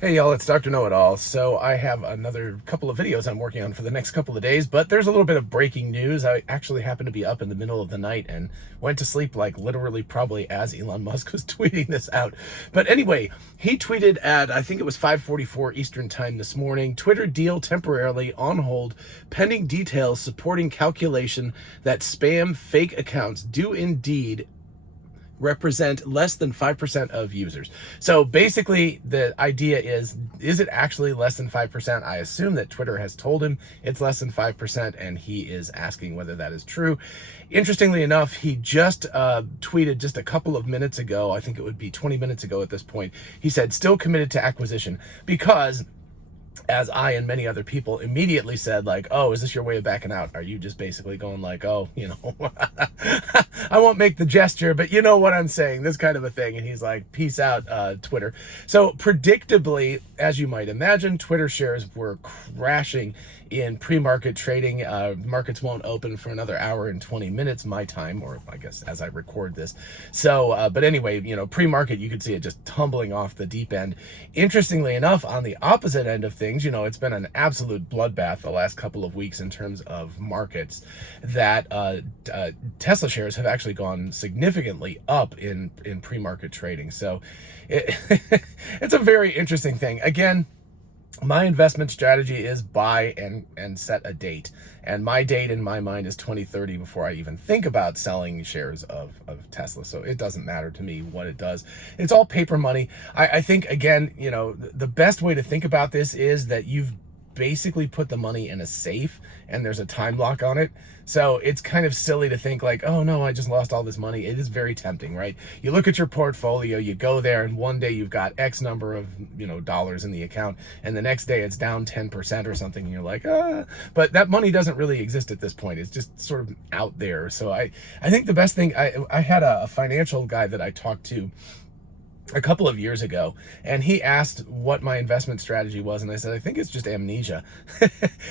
Hey y'all, it's Dr. Know-It-All. So I have another couple of videos I'm working on for the next couple of days, but there's a little bit of breaking news. I actually happened to be up in the middle of the night and went to sleep like literally probably as Elon Musk was tweeting this out. But anyway, he tweeted at, I think it was 5:44 Eastern time this morning, Twitter deal temporarily on hold, pending details supporting calculation that spam fake accounts do indeed represent less than 5% of users. So basically the idea is it actually less than 5%? I assume that Twitter has told him it's less than 5% and he is asking whether that is true. Interestingly enough, he just tweeted just a couple of minutes ago, I think it would be 20 minutes ago at this point, he said still committed to acquisition because as I and many other people immediately said, like, oh, is this your way of backing out? Are you just basically going like, oh, I won't make the gesture, but you know what I'm saying, this kind of a thing. And he's like, peace out, Twitter. So predictably, as you might imagine, Twitter shares were crashing in pre-market trading. Markets won't open for another hour and 20 minutes my time, or I guess as I record this. So, but anyway, pre-market, you could see it just tumbling off the deep end. Interestingly enough, on the opposite end of things, it's been an absolute bloodbath the last couple of weeks in terms of markets, that Tesla shares have actually gone significantly up in pre-market trading. So it's a very interesting thing. Again, my investment strategy is buy and set a date. And my date in my mind is 2030 before I even think about selling shares of Tesla. So it doesn't matter to me what it does. It's all paper money. I think, again, the best way to think about this is that you've basically put the money in a safe and there's a time lock on it. So it's kind of silly to think like, oh no, I just lost all this money. It is very tempting, right? You look at your portfolio, you go there, and one day you've got X number of dollars in the account, and the next day it's down 10% or something, and you're like, but that money doesn't really exist at this point. It's just sort of out there. So I think the best thing, I had a financial guy that I talked to a couple of years ago, and he asked what my investment strategy was, and I said, I think it's just amnesia.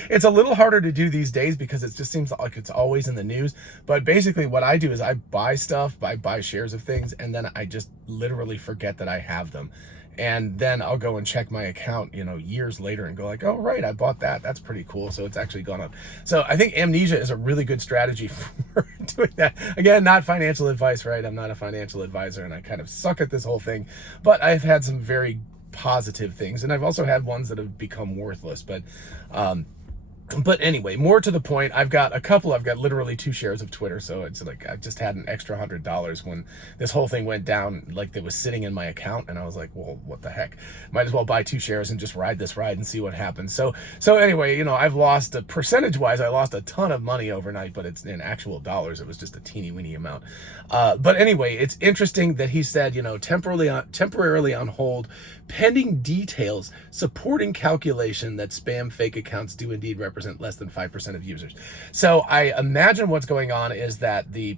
It's a little harder to do these days because it just seems like it's always in the news, but basically what I do is I buy stuff, I buy shares of things, and then I just literally forget that I have them. And then I'll go and check my account, years later and go like, oh, right, I bought that. That's pretty cool. So it's actually gone up. So I think amnesia is a really good strategy for doing that. Again, not financial advice, right? I'm not a financial advisor and I kind of suck at this whole thing, but I've had some very positive things. And I've also had ones that have become worthless, but anyway, more to the point, I've got literally 2 shares of Twitter. So it's like I just had an extra $100 when this whole thing went down, like it was sitting in my account, and I was like, well, what the heck, might as well buy 2 shares and just ride this ride and see what happens. So anyway, I've lost, percentage wise, I lost a ton of money overnight, but it's in actual dollars, it was just a teeny weeny amount. But anyway, it's interesting that he said, temporarily on hold, pending details supporting calculation that spam fake accounts do indeed represent less than 5% of users. So I imagine what's going on is that the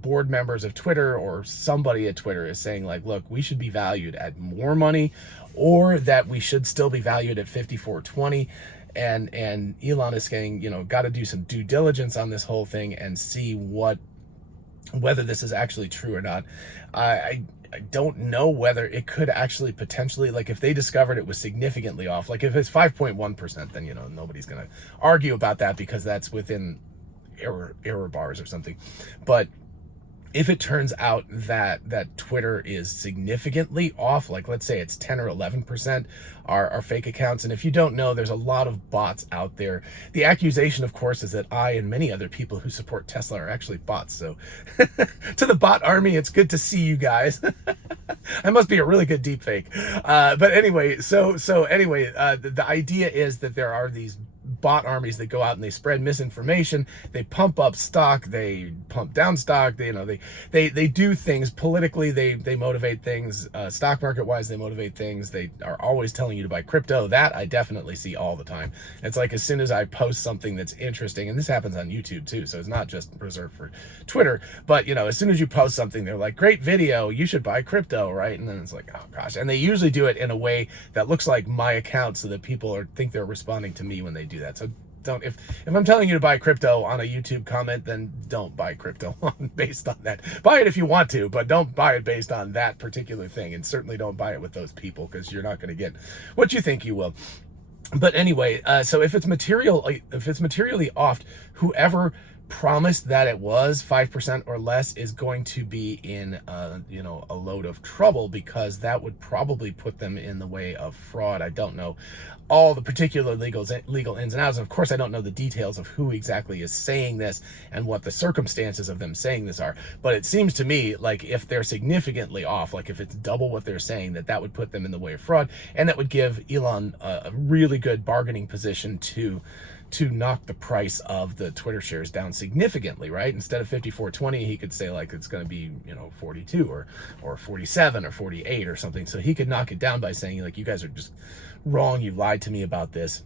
board members of Twitter or somebody at Twitter is saying like, look, we should be valued at more money, or that we should still be valued at 54.20. And Elon is saying, got to do some due diligence on this whole thing and see whether this is actually true or not. I don't know whether it could actually potentially, like if they discovered it was significantly off, like if it's 5.1%, then, nobody's going to argue about that because that's within error bars or something. But if it turns out that Twitter is significantly off, like let's say it's 10 or 11% are fake accounts. And if you don't know, there's a lot of bots out there. The accusation, of course, is that I and many other people who support Tesla are actually bots. So to the bot army, it's good to see you guys. I must be a really good deep fake. But anyway, the idea is that there are these bot armies that go out and they spread misinformation, they pump up stock, they pump down stock, they do things politically, they motivate things, stock market wise, they motivate things, they are always telling you to buy crypto. That I definitely see all the time. It's like as soon as I post something that's interesting, and this happens on YouTube too, so it's not just reserved for Twitter, but as soon as you post something, they're like, great video, you should buy crypto, right? And then it's like, oh gosh, and they usually do it in a way that looks like my account so that people think they're responding to me when they do that. So if I'm telling you to buy crypto on a YouTube comment, then don't buy crypto based on that. Buy it if you want to, but don't buy it based on that particular thing, and certainly don't buy it with those people, because you're not going to get what you think you will. But anyway, so if it's materially off, whoever promised that it was 5% or less is going to be in a load of trouble, because that would probably put them in the way of fraud. I don't know all the particular legal ins and outs. Of course, I don't know the details of who exactly is saying this and what the circumstances of them saying this are, but it seems to me like if they're significantly off, like if it's double what they're saying, that would put them in the way of fraud, and that would give Elon a really good bargaining position to knock the price of the Twitter shares down significantly, right? Instead of 54.20, he could say like it's going to be 42 or 47 or 48 or something. So he could knock it down by saying like, you guys are just wrong, you lied to me about this.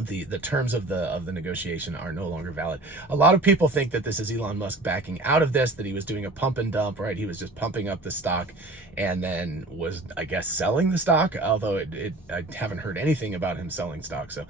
The terms of the negotiation are no longer valid. A lot of people think that this is Elon Musk backing out of this, that he was doing a pump and dump, right? He was just pumping up the stock and then was, I guess, selling the stock, although I haven't heard anything about him selling stock. So,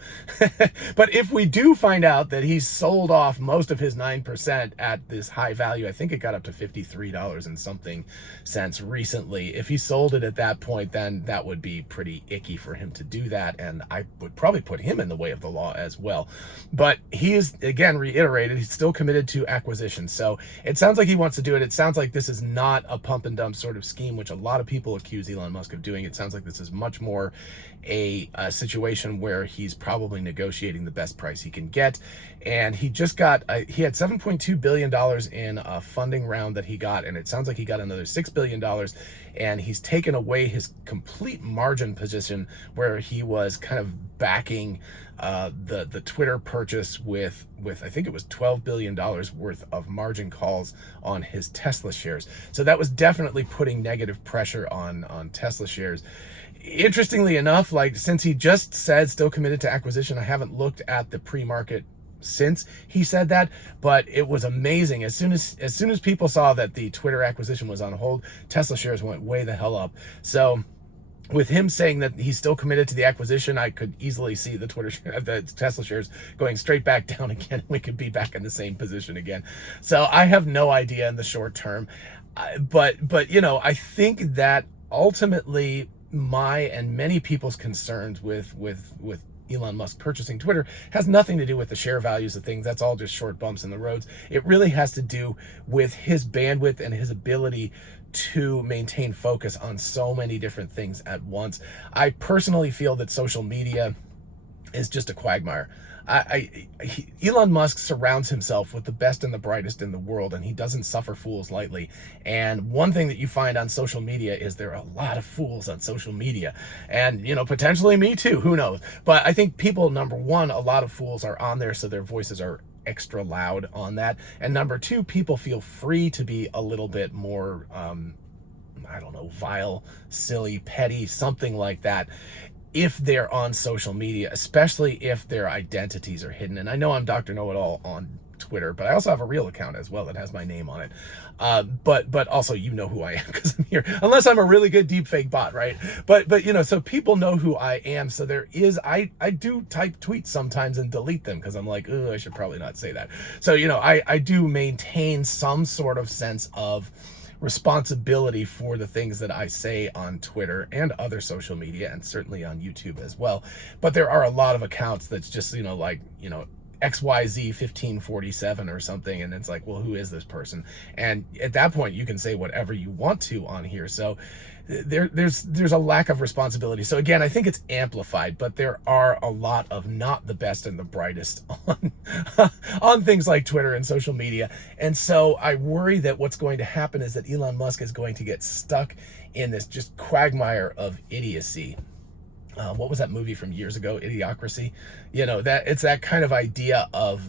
but if we do find out that he's sold off most of his 9% at this high value, I think it got up to $53 and something cents recently. If he sold it at that point, then that would be pretty icky for him to do that, and I would probably put him in the way of the law as well. But he is, again, reiterated, he's still committed to acquisition. So it sounds like he wants to do it. It sounds like this is not a pump and dump sort of scheme, which a lot of people accuse Elon Musk of doing. It sounds like this is much more a situation where he's probably negotiating the best price he can get. And he just got, he had $7.2 billion in a funding round that he got, and it sounds like he got another $6 billion, and he's taken away his complete margin position where he was kind of backing the Twitter purchase with I think it was $12 billion worth of margin calls on his Tesla shares. So that was definitely putting negative pressure on Tesla shares. Interestingly enough, like since he just said still committed to acquisition, I haven't looked at the pre-market since he said that, but it was amazing. As soon as people saw that the Twitter acquisition was on hold, Tesla shares went way the hell up. So with him saying that he's still committed to the acquisition, I could easily see the Tesla shares going straight back down again. We could be back in the same position again. So I have no idea in the short term, but I think that ultimately my and many people's concerns with Elon Musk purchasing Twitter has nothing to do with the share values of things. That's all just short bumps in the roads. It really has to do with his bandwidth and his ability to maintain focus on so many different things at once. I personally feel that social media is just a quagmire. Elon Musk surrounds himself with the best and the brightest in the world, and he doesn't suffer fools lightly. And one thing that you find on social media is there are a lot of fools on social media, and potentially me too, who knows. But I think people, number one, a lot of fools are on there, so their voices are extra loud on that, and number two, people feel free to be a little bit more I don't know, vile, silly, petty, something like that, if they're on social media, especially if their identities are hidden. And I know I'm Dr. Know-It-All on Twitter, but I also have a real account as well that has my name on it. But also, who I am because I'm here, unless I'm a really good deepfake bot, right? But so people know who I am. So there is, I do type tweets sometimes and delete them because I'm like, oh, I should probably not say that. So, I do maintain some sort of sense of responsibility for the things that I say on Twitter and other social media, and certainly on YouTube as well. But there are a lot of accounts that's just, XYZ1547 or something, and it's like, well, who is this person? And at that point, you can say whatever you want to on here. So there's a lack of responsibility. So again, I think it's amplified, but there are a lot of not the best and the brightest on things like Twitter and social media. And so I worry that what's going to happen is that Elon Musk is going to get stuck in this just quagmire of idiocy. What was that movie from years ago, Idiocracy? That it's that kind of idea of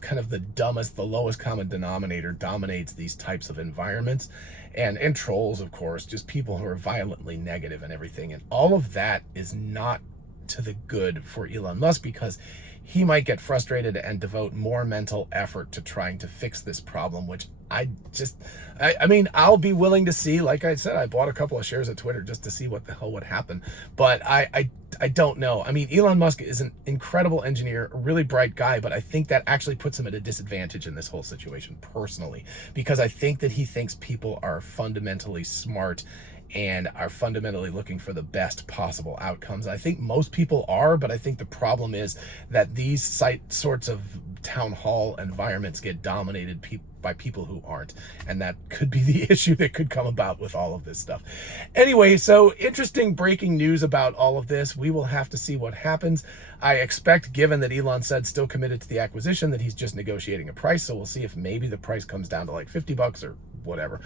kind of the dumbest, the lowest common denominator dominates these types of environments, and trolls, of course, just people who are violently negative and everything. And all of that is not to the good for Elon Musk, because he might get frustrated and devote more mental effort to trying to fix this problem, which I mean, I'll be willing to see. Like I said, I bought a couple of shares of Twitter just to see what the hell would happen. But I don't know. I mean, Elon Musk is an incredible engineer, a really bright guy, but I think that actually puts him at a disadvantage in this whole situation personally, because I think that he thinks people are fundamentally smart and are fundamentally looking for the best possible outcomes. I think most people are, but I think the problem is that these sorts of town hall environments get dominated by people who aren't, and that could be the issue that could come about with all of this stuff. Anyway, so interesting breaking news about all of this. We will have to see what happens. I expect, given that Elon said still committed to the acquisition, that he's just negotiating a price, so we'll see if maybe the price comes down to like $50 or whatever.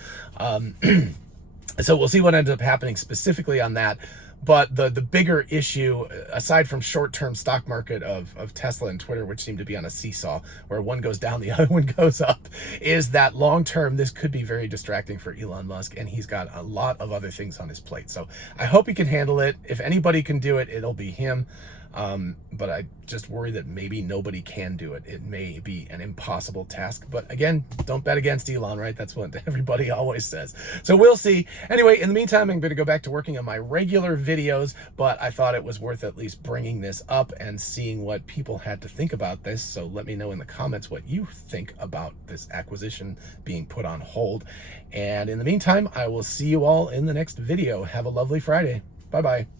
So we'll see what ends up happening specifically on that. But the bigger issue, aside from short-term stock market of Tesla and Twitter, which seem to be on a seesaw where one goes down, the other one goes up, is that long-term, this could be very distracting for Elon Musk, and he's got a lot of other things on his plate. So I hope he can handle it. If anybody can do it, it'll be him. But I just worry that maybe nobody can do it. It may be an impossible task, but again, don't bet against Elon, right? That's what everybody always says. So we'll see. Anyway, in the meantime, I'm going to go back to working on my regular videos, but I thought it was worth at least bringing this up and seeing what people had to think about this. So let me know in the comments what you think about this acquisition being put on hold. And in the meantime, I will see you all in the next video. Have a lovely Friday. Bye-bye.